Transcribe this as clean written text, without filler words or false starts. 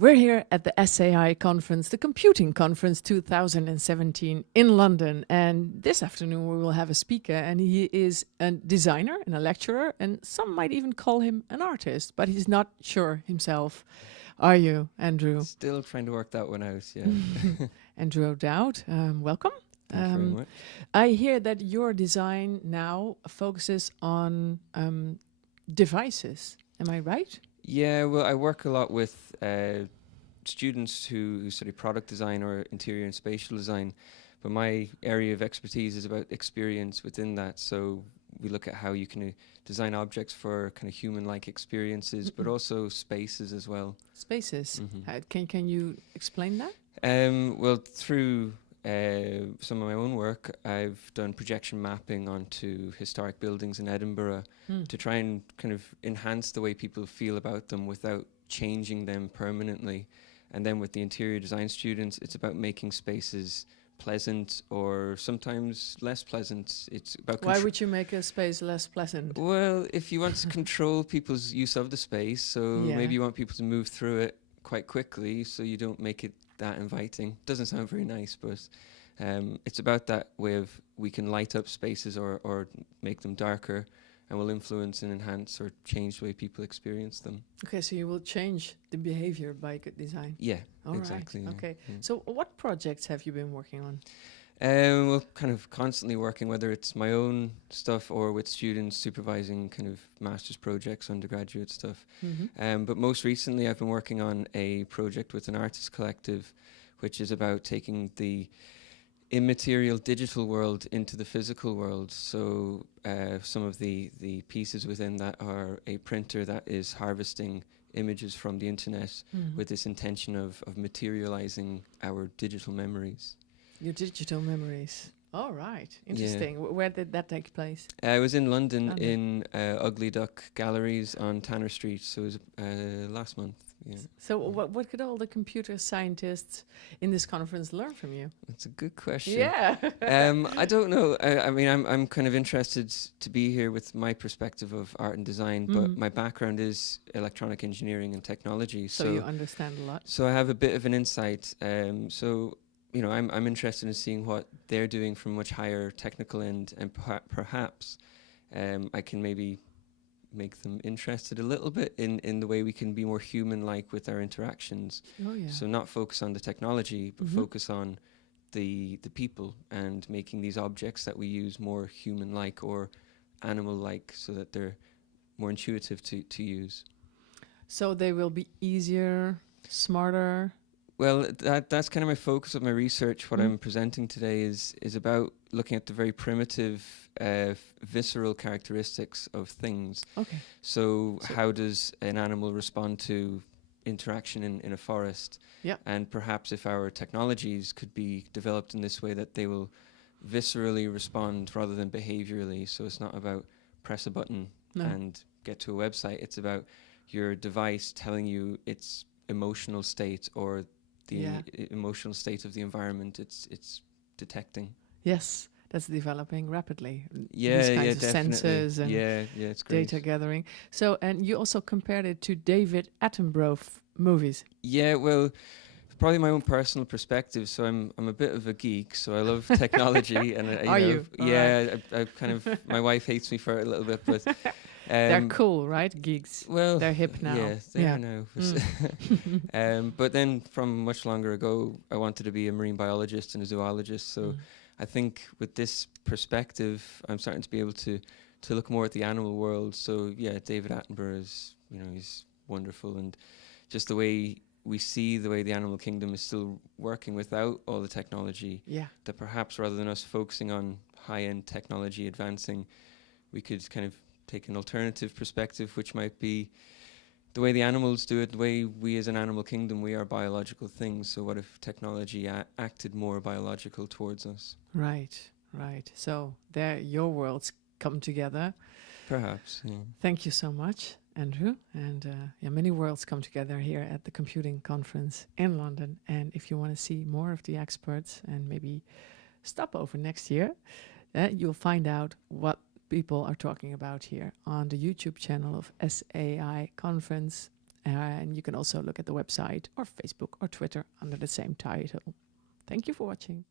We're here at the SAI conference, the Computing Conference 2017 in London. And this afternoon we will have a speaker, and he is a designer and a lecturer, and some might even call him an artist, but he's not sure himself. Are you, Andrew? Still trying to work that one out, yeah. Andrew O'Dowd, welcome. Thank you very much. I hear that your design now focuses on devices. Am I right? Yeah, well, I work a lot with students who study product design or interior and spatial design, but my area of expertise is about experience within that. So we look at how you can design objects for kind of human-like experiences, but also spaces as well. Spaces. Can you explain that? Well, through some of my own work, I've done projection mapping onto historic buildings in Edinburgh to try and kind of enhance the way people feel about them without changing them permanently. And then with the interior design students, it's about making spaces pleasant or sometimes less pleasant. It's about why would you make a space less pleasant? Well, if you want to control people's use of the space, so maybe you want people to move through it quite quickly, so you don't make it that inviting. Doesn't sound very nice, but it's about that way of we can light up spaces or make them darker, and will influence and enhance or change the way people experience them. Okay, so you will change the behavior by good design. Yeah, all exactly. Right. Yeah, okay, yeah. So what projects have you been working on? Well, kind of constantly working, whether it's my own stuff or with students supervising kind of master's projects, undergraduate stuff. But most recently I've been working on a project with an artist collective, which is about taking the immaterial digital world into the physical world. So some of the pieces within that are a printer that is harvesting images from the internet with this intention of materializing our digital memories. Your digital memories. All right, interesting. Yeah. Where did that take place? I was in London in Uglyduck Galleries on Tanner Street, so it was last month. Yeah. So what could all the computer scientists in this conference learn from you? That's a good question. Yeah. I don't know. I mean, I'm kind of interested to be here with my perspective of art and design, but my background is electronic engineering and technology. So you understand a lot. So I have a bit of an insight. You know, I'm interested in seeing what they're doing from much higher technical end, and perhaps I can maybe make them interested a little bit in the way we can be more human-like with our interactions. Oh, yeah. So not focus on the technology, but focus on the people and making these objects that we use more human-like or animal-like, so that they're more intuitive to use. So they will be easier, smarter. Well, that's kind of my focus of my research. What I'm presenting today is about looking at the very primitive, visceral characteristics of things. Okay. So how does an animal respond to interaction in a forest? Yeah. And perhaps if our technologies could be developed in this way that they will viscerally respond rather than behaviorally. So it's not about press a button and get to a website. It's about your device telling you its emotional state or the emotional state of the environment it's detecting. Yes, that's developing rapidly. Yeah, these kinds of definitely. Sensors and it's great. Data gathering. So, and you also compared it to David Attenborough movies. Yeah, well, probably my own personal perspective. So I'm a bit of a geek. So I love technology, and Are you? Yeah, I kind of. My wife hates me for it a little bit, but. They're cool, right? Geeks. Well, they're hip now. Yes, they are now. But then from much longer ago, I wanted to be a marine biologist and a zoologist. So I think with this perspective, I'm starting to be able to look more at the animal world. So yeah, David Attenborough is, he's wonderful. And just the way we see the way the animal kingdom is still working without all the technology. Yeah. That perhaps rather than us focusing on high-end technology advancing, we could kind of take an alternative perspective, which might be the way the animals do it, the way we as an animal kingdom, we are biological things. So what if technology acted more biological towards us? Right. So there your worlds come together. Perhaps, yeah. Thank you so much, Andrew. And many worlds come together here at the Computing Conference in London. And if you want to see more of the experts and maybe stop over next year, you'll find out what people are talking about here on the YouTube channel of SAI Conference And you can also look at the website or Facebook or Twitter under the same title. Thank you for watching.